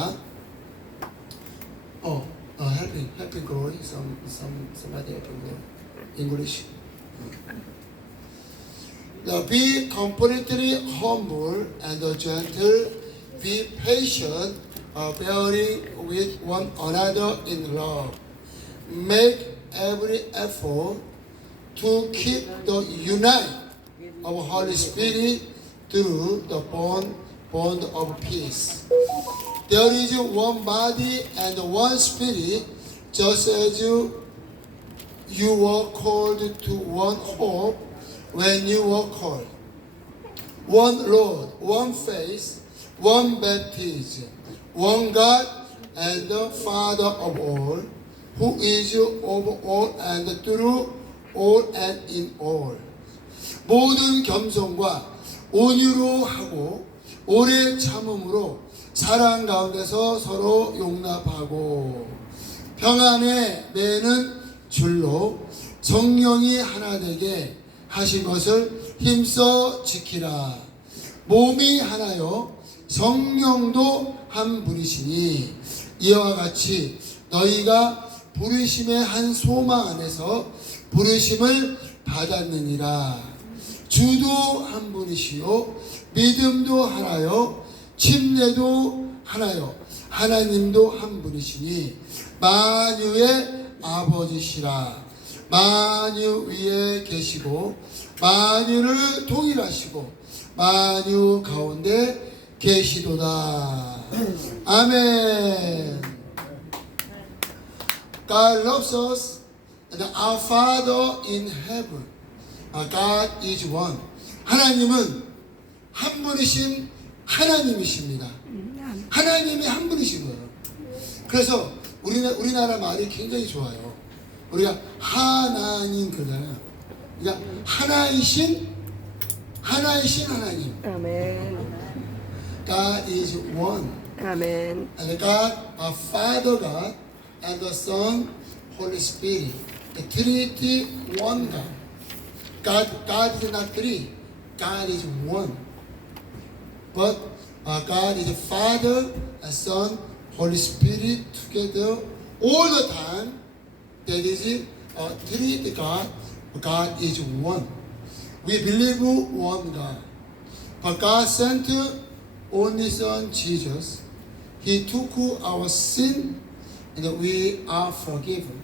자, helping glory. Somebody helping glory. English. Now, be completely humble and gentle. Be patient, bearing with one another in love. Make every effort to keep the unite of Holy Spirit through the bond of peace. There is one body and one spirit, just as you were called to one hope when you were called. One Lord, one faith, one baptism, one God and the Father of all, who is over all and through all and in all. 모든 겸손과 온유로 하고 오래 참음으로 사랑 가운데서 서로 용납하고 평안에 매는 줄로 성령이 하나 되게 하신 것을 힘써 지키라. 몸이 하나요 성령도 한 분이시니 이와 같이 너희가 부르심의 한 소망 안에서 부르심을 받았느니라. 주도 한 분이시요 믿음도 하나요 침례도 하나요 하나님도 한 분이시니 만유의 아버지시라. 만유 위에 계시고 만유를 통일하시고 만유 가운데 계시도다. 아멘. God loves us and our Father in heaven. God is one. 하나님은 한 분이신 하나님이십니다. 하나님이 한 분이신 거예요. 그래서 우리나라 말이 굉장히 좋아요. 우리가 하나님 그러잖아요. 그러니까 하나이신 하나님. 아멘. God is one. 아멘. And God, our Father God, and the Son, Holy Spirit. The Trinity, one God. God is not three. God is one. But God is the Father and Son, Holy Spirit together all the time. That is Trinity God. God is one. We believe one God. But God sent only Son Jesus. He took our sin and we are forgiven.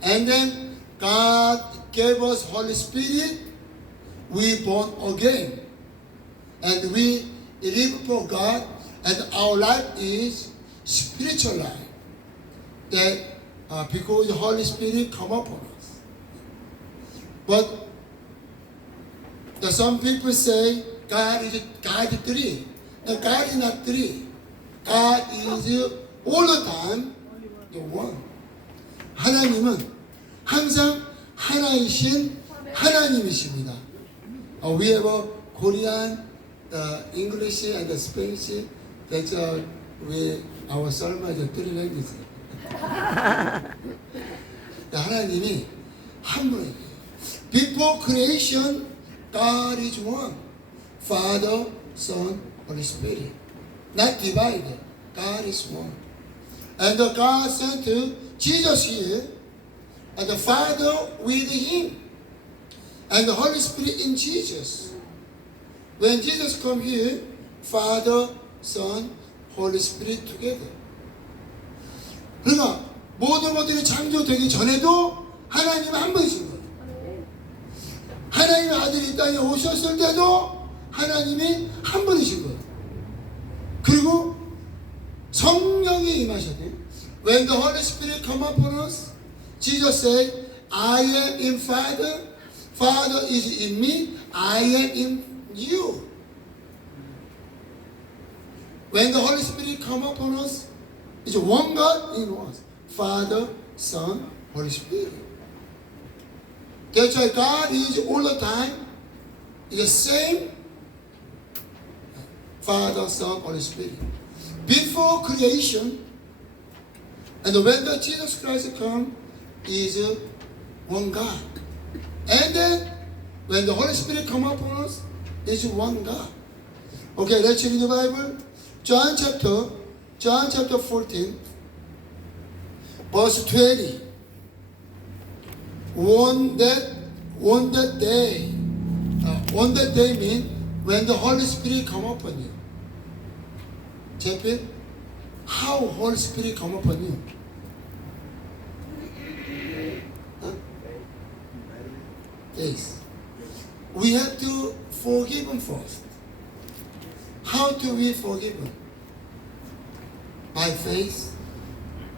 And then God gave us Holy Spirit. We born again. And we live for God. And our life is spiritual life. That because the Holy Spirit come upon us. But some people say God is three. No, God is not three. God is all the time the one. 하나님은 항상 하나이신 하나님이십니다. We have a Korean, English, and Spanish. That's our sermon is three languages. 하나님이 한 분이에요. Before creation, God is one. Father, Son, Holy Spirit. Not divided. God is one. And God sent Jesus here, and the Father with Him, and the Holy Spirit in Jesus. When Jesus come here, Father, Son, Holy Spirit together. 그러나 모든 것들이 창조되기 전에도 하나님은 한 분이신 거예요. 하나님의 아들이 이 땅에 오셨을 때도 하나님이 한 분이신 거예요. 그리고 성령이 임하셨대요. When the Holy Spirit come upon us, Jesus said, I am in Father, Father is in me, I am in you. When the Holy Spirit come upon us, it's one God in us. Father, Son, Holy Spirit. That's why God is all the time the same Father, Son, Holy Spirit. Before creation, and when the Jesus Christ come, is one God. And then when the Holy Spirit come upon us, is one God. Okay, let's read the Bible. John chapter John chapter 14, verse 20. On that day means when the Holy Spirit come upon you. JP, how Holy Spirit come upon you? Huh? Yes. We have to forgive him first. How do we forgive him? By faith,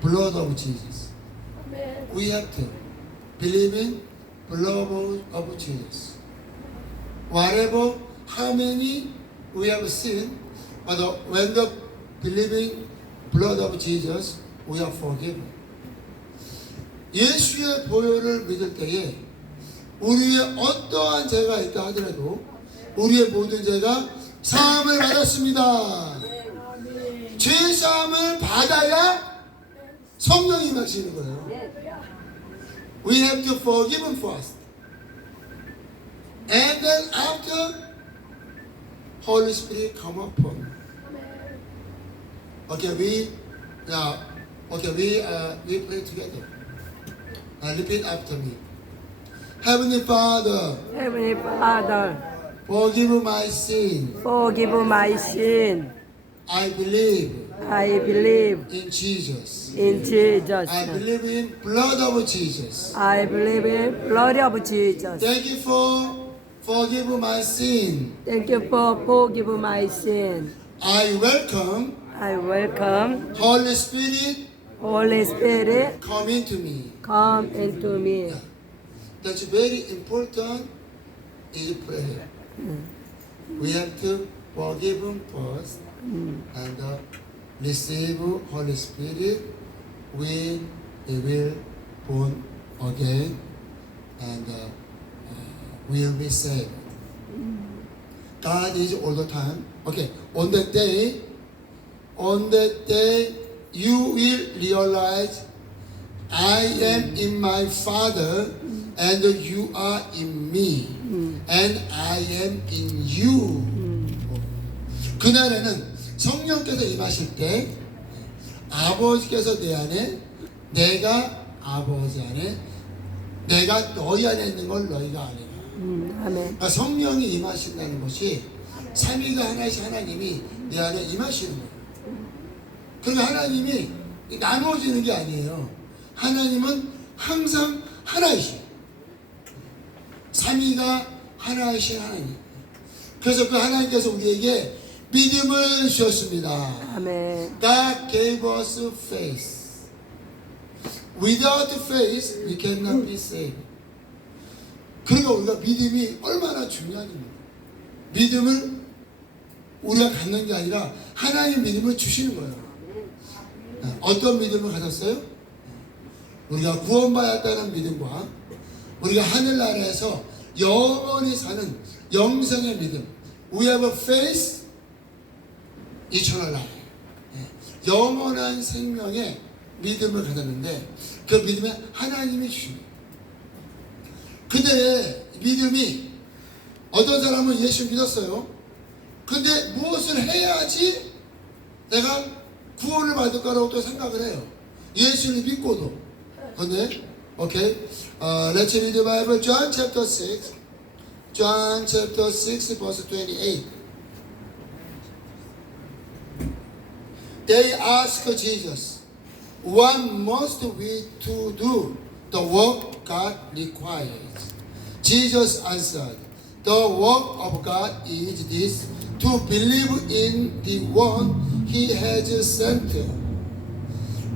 blood of Jesus. Amen. We have to believe in blood of Jesus. Whatever, how many we have seen, but when the believing blood of Jesus, we are forgiven. 예수의 보혈을 믿을 때에 우리의 어떠한 죄가 있다 하더라도 우리의 모든 죄가 사함을 받았습니다. 죄 사함을 받아야 성령이 임하시는 거예요. We have to forgive him first. And then after, Holy Spirit come upon. Okay, we pray together. Repeat after me. Heavenly Father, Heavenly Father, forgive my sin. forgive my sin. I believe I believe in Jesus. in Jesus. I believe in blood of Jesus. I believe in blood of Jesus. Thank you for forgive my sin. Thank you for forgive my sin. I welcome I welcome Holy Spirit Holy Spirit come into me. come into me. That's very important in prayer. We have to forgive him first and receive Holy Spirit when we will born again and we will be saved. God is all the time. Okay, on that day you will realize I am in my Father and you are in me and I am in you. 그날에는 성령께서 임하실 때 아버지께서 내 안에 내가 아버지 안에 내가 너희 안에 있는 걸 너희가 아니라. 아멘. 그러니까 성령이 임하신다는 것이 삼위가 하나이신 하나님이 내 안에 임하시는 거예요. 그러니까 하나님이 나누어지는 게 아니에요. 하나님은 항상 하나이신 삼위가 하나이신 하나님. 그래서 그 하나님께서 우리에게 믿음을 주셨습니다. 아멘. God gave us faith. Without faith, we cannot be saved. 그러니까 우리가 믿음이 얼마나 중요한지. 믿음을 우리가 갖는 게 아니라 하나님 믿음을 주시는 거예요. 어떤 믿음을 가졌어요? 우리가 구원받았다는 믿음과 우리가 하늘나라에서 영원히 사는 영생의 믿음. We have a faith, eternal life. 영원한 생명의 믿음을 가졌는데 그 믿음에 하나님이 주십니다. 근데 믿음이 어떤 사람은 예수 믿었어요. 근데 무엇을 해야지 내가 구원을 받을까라고 또 생각을 해요. 예수를 믿고도. 근데 오케이. Let's read the Bible. John chapter 6. John chapter 6 verse 28. They asked Jesus, what must we to do the work God requires? Jesus answered, the work of God is this, to believe in the one He has sent.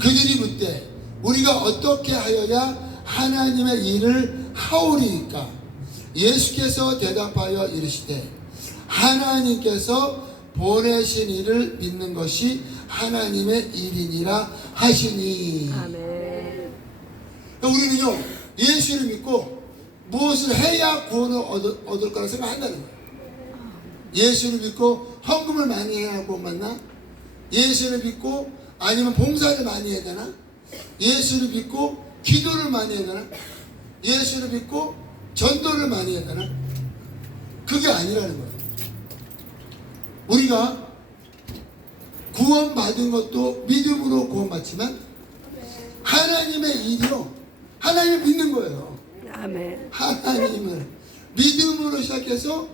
그들이 묻되 우리가 어떻게 하여야 하나님의 일을 하오리이까? 예수께서 대답하여 이르시되 하나님께서 보내신 이를 믿는 것이 하나님의 일이니라 하시니. 아멘. 우리는요 예수를 믿고 무엇을 해야 구원을 얻을 거라고 생각한다는 거예요. 예수를 믿고 헌금을 많이 해야 구원 받나? 예수를 믿고 아니면 봉사를 많이 해야 되나? 예수를 믿고 기도를 많이 해야 되나? 예수를 믿고 전도를 많이 해야 되나? 그게 아니라는 거예요. 우리가 구원받은 것도 믿음으로 구원받지만 하나님의 일이요. 하나님을 믿는 거예요. 아멘. 하나님을 믿음으로 시작해서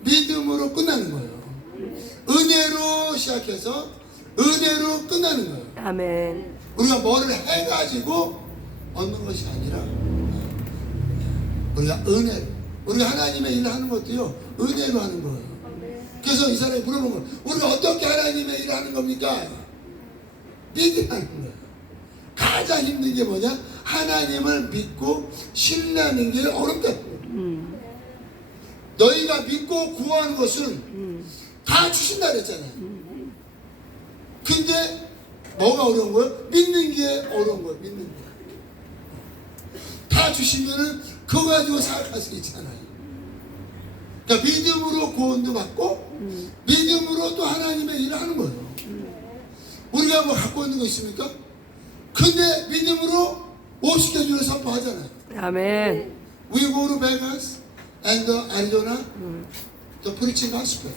믿음으로 끝나는 거예요. 은혜로 시작해서 은혜로 끝나는 거예요. 아멘. 우리가 뭐를 해가지고 얻는 것이 아니라 우리가 은혜로, 우리가 하나님의 일을 하는 것도요 은혜로 하는 거예요. 그래서 이 사람이 물어보면 우리가 어떻게 하나님의 일을 하는 겁니까? 믿으라는 거예요. 가장 힘든 게 뭐냐? 하나님을 믿고 신뢰하는 게 어렵다. 너희가 믿고 구하는 것은 다 주신다 그랬잖아요. 근데 뭐가 어려운 거예요? 믿는 게 어려운 거예요. 믿는 게. 다 주시면은 그거 가지고 생각할 수 있잖아요. 그러니까 믿음으로 구원도 받고 믿음으로 또 하나님의 일을 하는 거예요. 우리가 뭐 갖고 있는 거 있습니까? 근데 믿음으로 50개주를 선포하잖아요. 아멘. We go to Vegas and Arizona to preaching gospel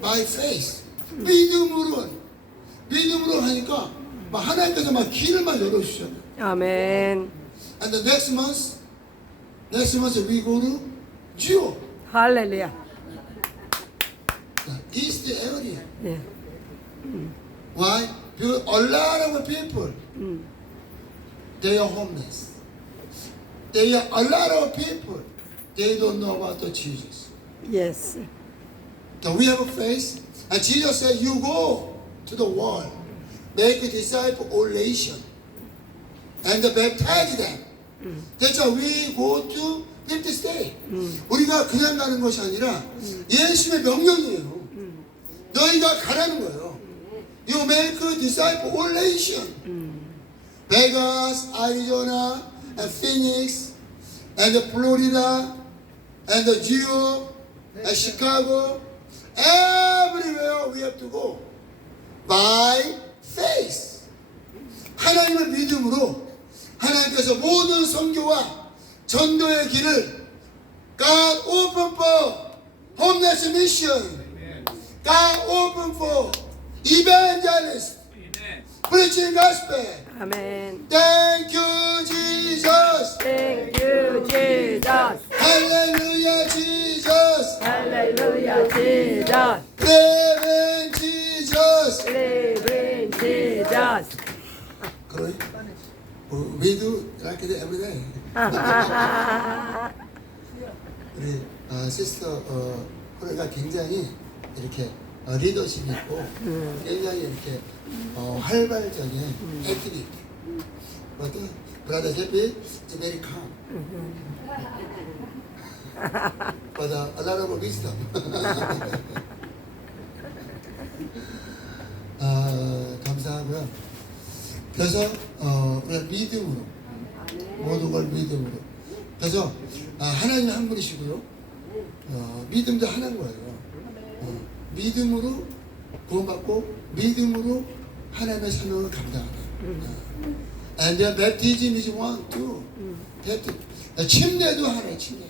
by faith. 믿음으로 하니까 막 하나님께서 막 길을 막 열어주셔요. 아멘. And the next month we go to Geo, 할렐루야. East area. 네. Why? Because a lot of people they are homeless. They are a lot of people they don't know about the Jesus. Yes. So we have a faith, and Jesus said, "You go to the world, make a disciple all nation, and baptize them." That's why we go to 50 state. 우리가 그냥 가는 것이 아니라 예수의 명령이에요. 너희가 가라는 거예요. You make a disciple all nation. Vegas, Arizona, and Phoenix, and Florida, and Geo, and Chicago. Everywhere we have to go by faith. 하나님을 믿음으로 하나님께서 모든 선교와 전도의 길을 God open for homeless mission. God open for evangelist. Preaching gospel. 아멘. Thank you, Jesus. Thank you, Jesus. Hallelujah, Jesus. 할렐루야, Jesus. Live in Jesus. Live in Jesus. 그래? We do like that every day. 우리 시스터 호레가 굉장히 이렇게 리더십이 있고 굉장히 이렇게 활발적인 액티비티. But brother Happy is very calm. But a lot of wisdom. 감사하고요. 그래서 우리가 믿음으로 모든 걸 믿음으로. 그래서 하나님 한 분이시고요. 믿음도 하나인 거예요. 믿음으로 구원받고 믿음으로 하나님의 사명을 감당하는. And the baptism is one, two. 침례도 하나의 침례.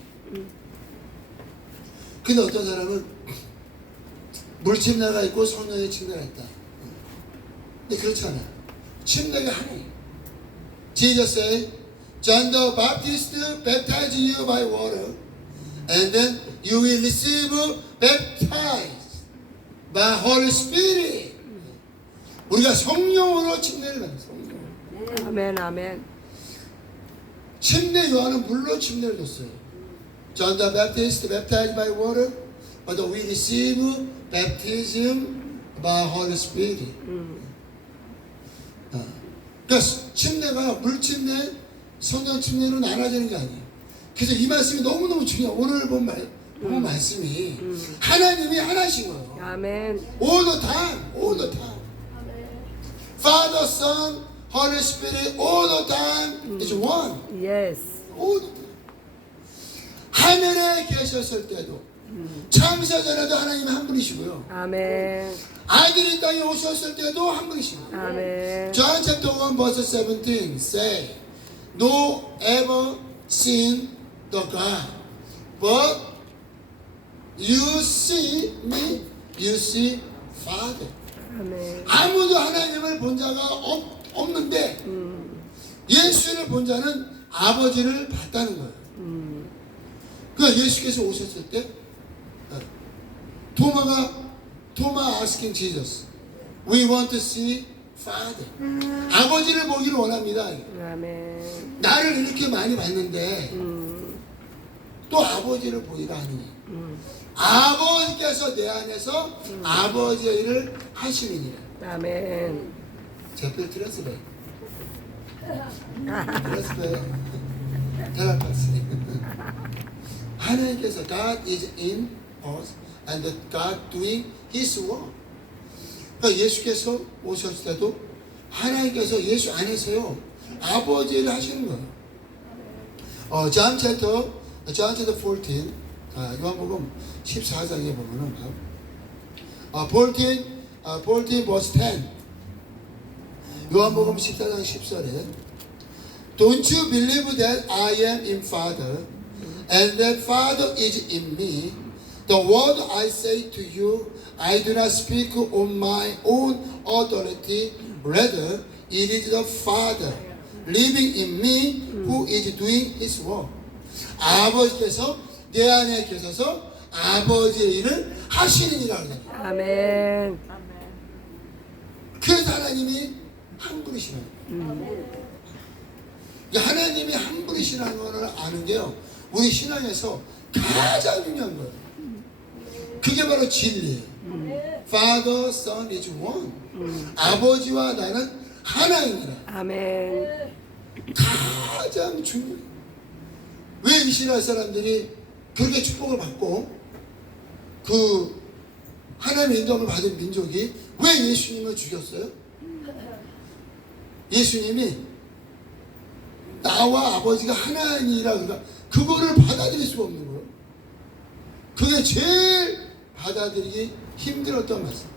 근데 어떤 사람은 물침례가 있고 성령의 침례가 있다. 근데 그렇지 않아요. 침례가 하나예요. Jesus said, John the Baptist baptized you by water, and then you will receive baptized by Holy Spirit. 우리가 성령으로 침례를 받는 성령. 아멘, 아멘. 침례 요한은 물로 침례를 줬어요. John the Baptist baptized by water, but we receive baptism by Holy Spirit. 그러니까 침례가 물 침례, 성령 침례로 나눠지는 게 아니에요. 그래서 이 말씀이 너무너무 중요해요. 오늘 본 말씀이 하나님이 하나신 거예요. 아멘. All the time, all the time. Father, Son, Holy Spirit, all the time is one. Yes. All the time. 하늘에 계셨을 때도 창세 전에도 하나님 한 분이시고요. 아멘. 아들이 땅에 오셨을 때도 한 분이시고요. 아멘. John chapter 1 verse 17 say, No ever seen the God, but you see me, you see Father. 아멘. 아무도 하나님을 본 자가 없는데 예수를 본 자는 아버지를 봤다는 거예요. 그러니까 예수께서 오셨을 때 토마 asking Jesus, we want to see Father. 아버지를 보기를 원합니다. 아멘. 나를 이렇게 많이 봤는데 또 아버지를 보기가 아니니 아버지께서 내 안에서 아버지의 일을 하시느니라. 아멘. 제필 들었어요. 들었어요. 텔레파시. 하나님께서 God is in us and God doing His work. 그러니까 예수께서 오셨을 때도 하나님께서 예수 안에서요 아버지를 하시는 거예요. John chapter 14, 요한복음 14장에 보면은 14 verse 10. 요한복음 14장 10절에 Don't you believe that I am in Father and that Father is in me? The word I say to you, I do not speak on my own authority. Rather, it is the Father living in me who is doing His work. 아버지께서 내 안에 계셔서 아버지의 일을 하시느니라. 아멘. 그래서 하나님이 한 분이시라는 거예요. 하나님이 한 분이시라는 것을 아는 게요, 우리 신앙에서 가장 중요한 거예요. 그게 바로 진리예요. Father, Son is one. 아버지와 나는 하나입니다. 아멘. 가장 중요해요. 왜 이스라엘 사람들이 그렇게 축복을 받고 그 하나님의 인도함을 받은 민족이 왜 예수님을 죽였어요? 예수님이 나와 아버지가 하나이라 그러니까 그거를 받아들일 수가 없는 거예요. 그게 제일 받아들이기 힘들었던 말씀.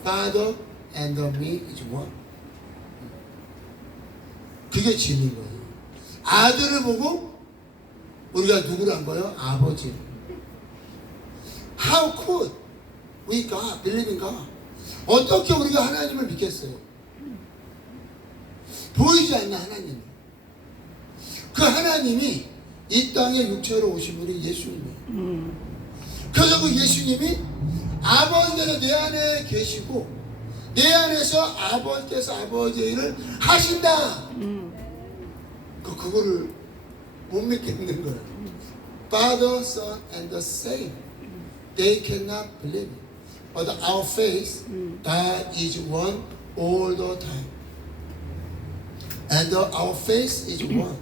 Father and me is one. 그게 진리인 거예요. 아들을 보고 우리가 누구를 한 거예요? 아버지. How could we God, believe in God? 어떻게 우리가 하나님을 믿겠어요? 보이지 않는 하나님. 그 하나님이 이 땅에 육체로 오신 분이 예수님이에요. 그래서 그 예수님이 아버지께서 내 안에 계시고 내 안에서 아버지께서 아버지의 일을 하신다. 그거를 못 믿겠는 거예요. Father, Son, and the same. They cannot believe it. But our faith, God is one all the time. And our faith is one.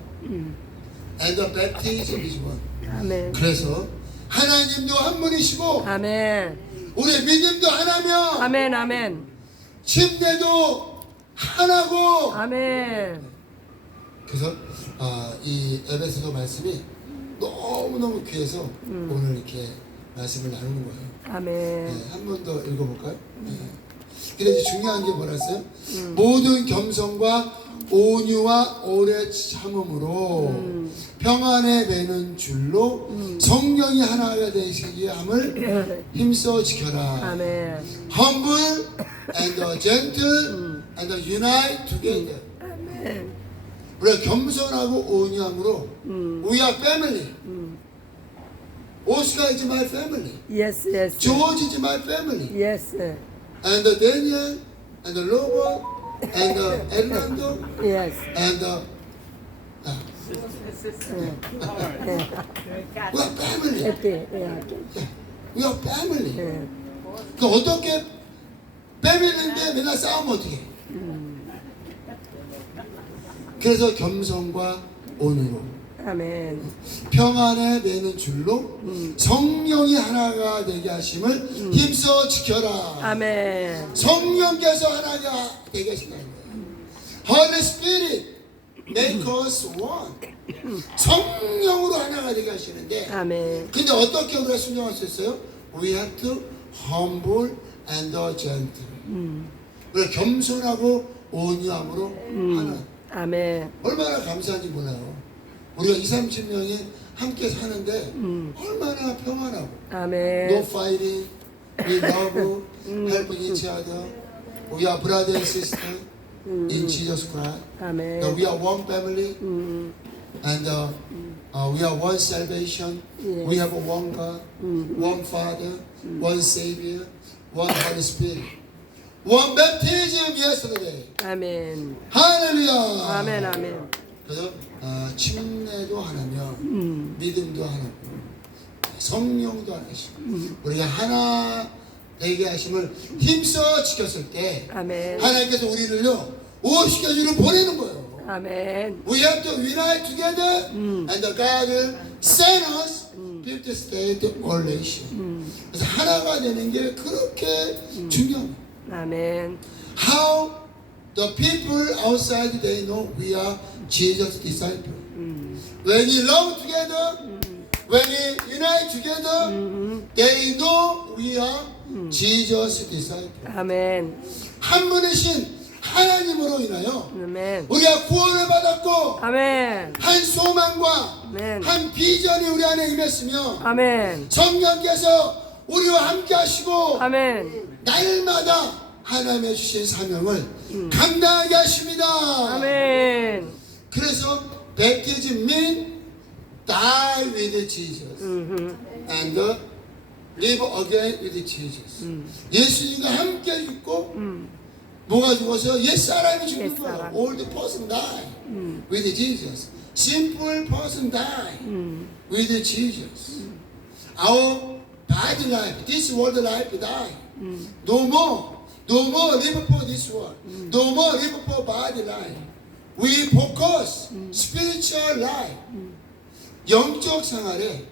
And the baptism is one. 아멘. 그래서 하나님도 한 분이시고 아멘. 우리 믿음도 하나며 아멘. 아멘. 침례도 하나고. 아멘. 그래서 이 에베소서 말씀이 너무너무 귀해서 오늘 이렇게 말씀을 나누는 거예요. 아멘. 네, 한 번 더 읽어볼까요? 네. 근데 이제 중요한 게 뭐랬어요? 모든 겸손과 온유와 오래 참음으로 평안에 매는 줄로 성령이 하나가 되시게 함을 힘써 지켜라. 아멘. Humble and gentle and unite together. 아멘. 우리가 겸손하고 온유함으로 We are family. Oscar is my family. Yes, yes. George is my family. Yes. And Daniel and Robert and Hernando Yes. and we are family. We are family. 그 어떻게 패밀리인데 맨날 싸우면 어떻게? 그래서 겸손과 온유로 아멘. 평안에 매는 줄로 성령이 하나가 되게 하심을 힘써 지켜라. 아멘. 성령께서 하나가 되게 하신다는 거예요. Holy Spirit make us one. 성령으로 하나가 되게 하시는데 아멘. 근데 어떻게 우리가 순종할 수 있어요? We have to humble and gentle. 우리가 겸손하고 온유함으로 하는. 아멘. 얼마나 감사한지 몰라요. 우리가 20-30명이 함께 사는데 얼마나 평안하고 아멘. No fighting, we love, helping each other. We are brother and sister in Jesus Christ. 아멘. We are one family, and we are one salvation. We have one God, one Father, one Savior, one Holy Spirit, one baptism yesterday. 아멘. 할렐루야. 아멘. 아멘. 그래서 침례도 하나며 믿음도 하나고 성령도 하나시고 우리가 하나 되게 하심을 힘써 지켰을 때 아멘. 하나님께서 우리를요 오시켜주는 보내는 거예요. 아멘. We have to unite together and the God will send us fifth state relation. 그래서 하나가 되는 게 그렇게 중요합니다. 아멘. How the people outside they know we are Jesus' disciple. When you love together, when you unite together, they know we are Jesus' disciple. 아멘. 한 분이신 하나님으로 인하여 아멘. 우리가 구원을 받았고 아멘. 한 소망과 아멘. 한 비전이 우리 안에 임했으며 아멘. 성령께서 우리와 함께 하시고 아멘. 날마다 하나님의 주신 사명을 감당하게 하십니다. 아멘. 그래서 baptism means die with Jesus and live again with Jesus. 예수님과 함께 죽고 뭐가 죽어서 옛사람이 죽는 거예요. 옛사람. Old person die with Jesus. Simple person die with Jesus. Our body life, this world life die. No more live for this world. No more live for body life. We focus spiritual life. 영적 생활에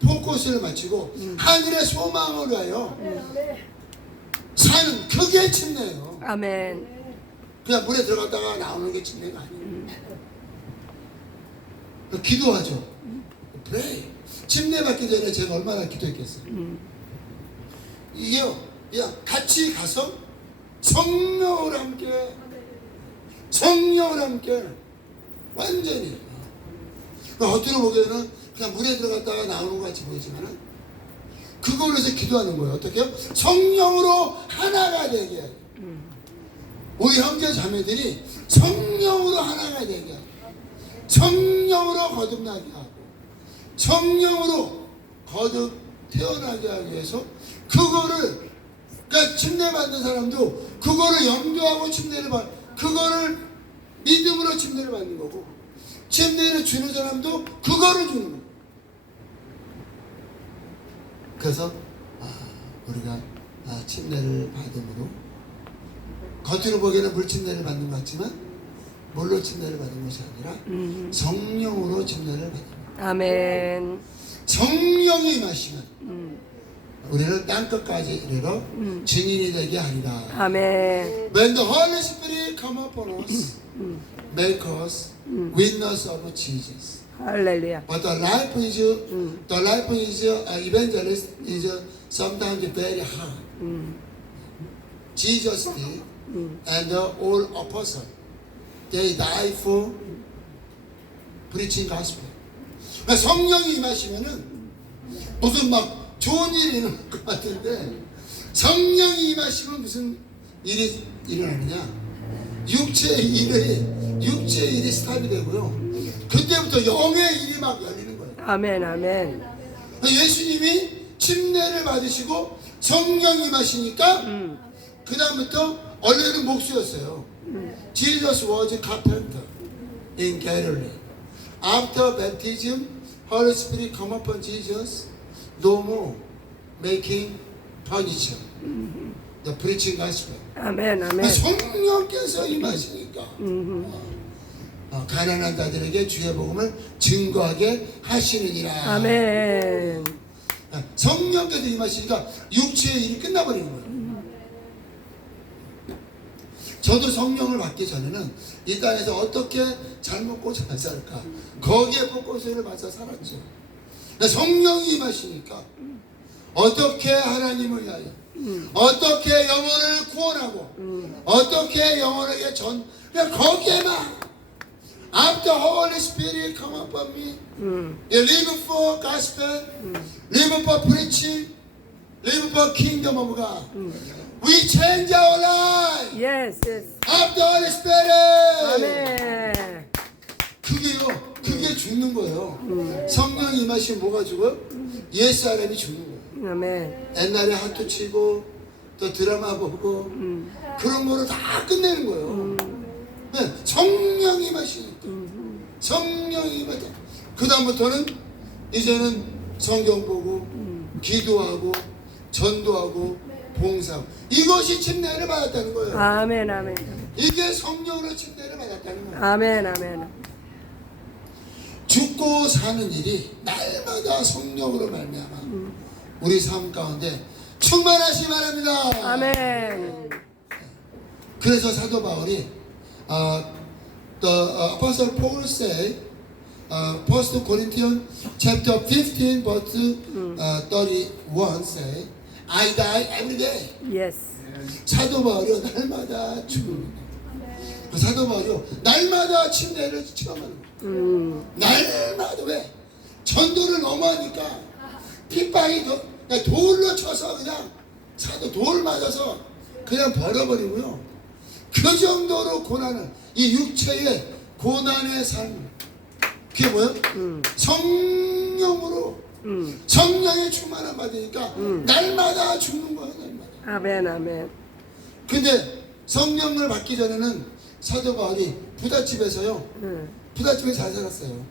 포커스를 맞추고 하늘의 소망을 위하여 사는 그게 침례예요. 아멘. 그냥 물에 들어갔다가 나오는 게 침례가 아니에요. 기도하죠. Pray. 침례 받기 전에 제가 얼마나 기도했겠어요. 이게요, 그냥 같이 가서 성령을 함께 완전히 겉으로 보기에는 그냥 물에 들어갔다가 나오는 것 같이 보이지만은 그걸로 해서 기도하는 거예요. 어떻게 해요? 성령으로 하나가 되게 해요. 우리 형제 자매들이 성령으로 하나가 되게 하고 성령으로 거듭나게 하고 성령으로 거듭 태어나게 하기 위해서 그거를 그러니까 침례 받는 사람도 그거를 염두하고 침례를 그거를 믿음으로 침례를 받는 거고 침례를 주는 사람도 그거를 주는 거예요. 그래서 우리가 침례를 받음으로 겉으로 보기에는 물 침례를 받는 것 같지만 물로 침례를 받은 것이 아니라 성령으로 침례를 받는 거예요. 아멘. 성령이 임하시면 우리를 땅끝까지 이르러 증인이 되게 하리라. 아멘. When the Holy Spirit come upon us, make us witness of Jesus. 할렐루야. But the life is evangelist is sometimes very hard. Jesus did, and all apostles they die for preaching gospel. 그러니까 성령이 임하시면은 무슨 막 좋은 일이 일어날 것 같은데 성령이 임하시면 무슨 일이 일어나느냐? 육체의 일이 스탑이 되고요. 그때부터 영의 일이 막 열리는 거예요. 아멘. 아멘. 예수님이 침례를 받으시고 성령이 임하시니까 그 다음부터 원래는 목수였어요. Jesus was a carpenter in Galilee. After baptism, Holy Spirit come upon Jesus. No more making furniture. The preaching gospel. 아멘. 아멘. 성령께서 임하시니까 가난한 자들에게 주의 복음을 증거하게 하시느니라. 아멘. 성령께서 임하시니까 육체의 일이 끝나버리는 거예요. 저도 성령을 받기 전에는 이 땅에서 어떻게 잘 먹고 잘 살까 거기에 포커스를 맞춰 살았죠. 성령이 임하시니까 어떻게 하나님을 위하여 어떻게 영혼을 구원하고 어떻게 영혼에게 그냥 거기에만 After Holy Spirit come upon me, you live for gospel, live for preaching, live for kingdom of God. We change our life. Yes, yes. Of the Holy Spirit. 아멘. 그게요. 그게 죽는 거예요. 성령 임하시면 뭐가 죽어요? 옛사람이 죽는 거예요. 아멘. 옛날에 하트 치고 또 드라마 보고 그런 거를 다 끝내는 거예요. 네, 성령이 임하시니까. 성령이 임하다. 그 다음부터는 이제는 성경 보고 기도하고 전도하고 봉사하고 이것이 침례를 받았다는 거예요. 아멘, 아멘. 이게 성령으로 침례를 받았다는 거예요. 아멘, 아멘. 죽고 사는 일이 날마다 성령으로 말미암아 우리 삶 가운데 충만하시 바랍니다. 아멘. 그래서 사도 바울이 the apostle Paul say, 1 Corinthians chapter 15 verse 31 say, I die every day. Yes. 사도 바울이 날마다 죽습니다. 그 사도 바울이 날마다 침례를 체험하는 거예요. 날마다 왜? 전도를 너무하니까 핏방이 그냥 돌로 쳐서 그냥 사도 돌 맞아서 그냥 버려버리고요. 그 정도로 고난을 이 육체의 고난의 삶 그게 뭐예요? 성령으로 성령의 충만함 받으니까 날마다 죽는 거예요. 날마다. 아멘, 아멘. 근데 성령을 받기 전에는 사도 바울이 부잣집에서요. 부잣집에서 잘 살았어요.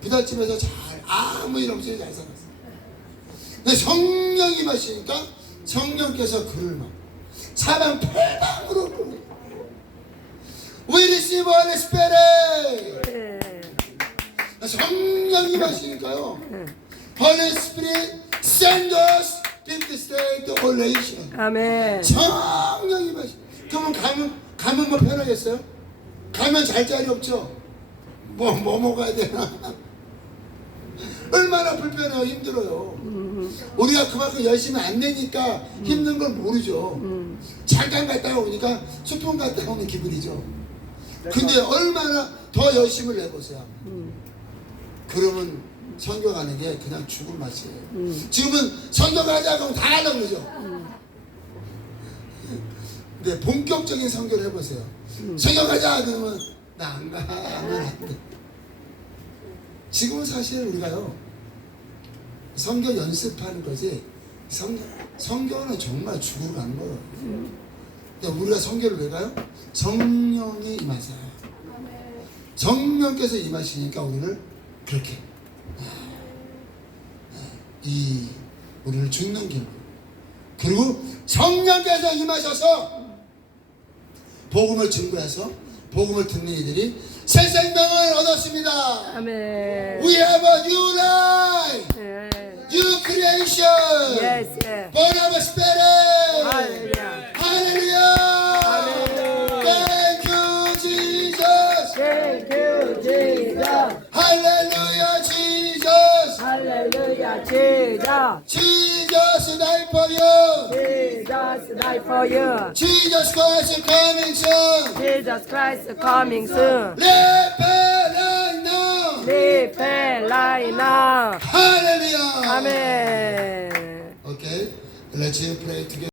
부잣집에서 잘 아무 일 없이 잘 살았어요. 근데 성령이 마시니까 성령께서 그를 막 사방팔방으로 끌고 We receive Holy Spirit. 예. 성령이 마시니까요. Holy Spirit send us fifth state to all nation. 아멘. 성령이 마시. 그러면 가면 뭐 편하겠어요? 가면 잘 자리 없죠? 뭐 먹어야 되나? 얼마나 불편해요. 힘들어요. 우리가 그만큼 열심히 안 내니까 힘든 걸 모르죠. 잠깐 갔다가 오니까 소풍 갔다 오는 기분이죠. 근데 얼마나 더 열심을 내보세요. 그러면 선교 가는 게 그냥 죽을 맛이에요. 지금은 선교 가자 그러면 다 하려고 그러죠. 근데 본격적인 선교를 해보세요. 선교 가자 그러면 나 안 가면 안 돼. 지금은 사실 우리가요 선교 연습하는 거지 선교는 정말 죽으러 가는 거예요. 근데 우리가 선교를 왜 가요? 성령이 임하세요. 성령께서 임하시니까 우리를 그렇게 우리를 죽는 길 그리고 성령께서 임하셔서 복음을 증거해서 복음을 듣는 이들이 새 생명을 얻었습니다. 아멘. We have a new life, 예. new creation, Yes, yes. born of the Spirit. 할렐루야. Hallelujah. Thank you, Jesus. Thank you, Jesus. Hallelujah, Jesus. 할렐루야, Jesus. Jesus died for you. Jesus died for you. Jesus Christ is coming soon. Jesus Christ is coming soon. Live right now. Live right now. Hallelujah. 아멘. Okay, let's pray together.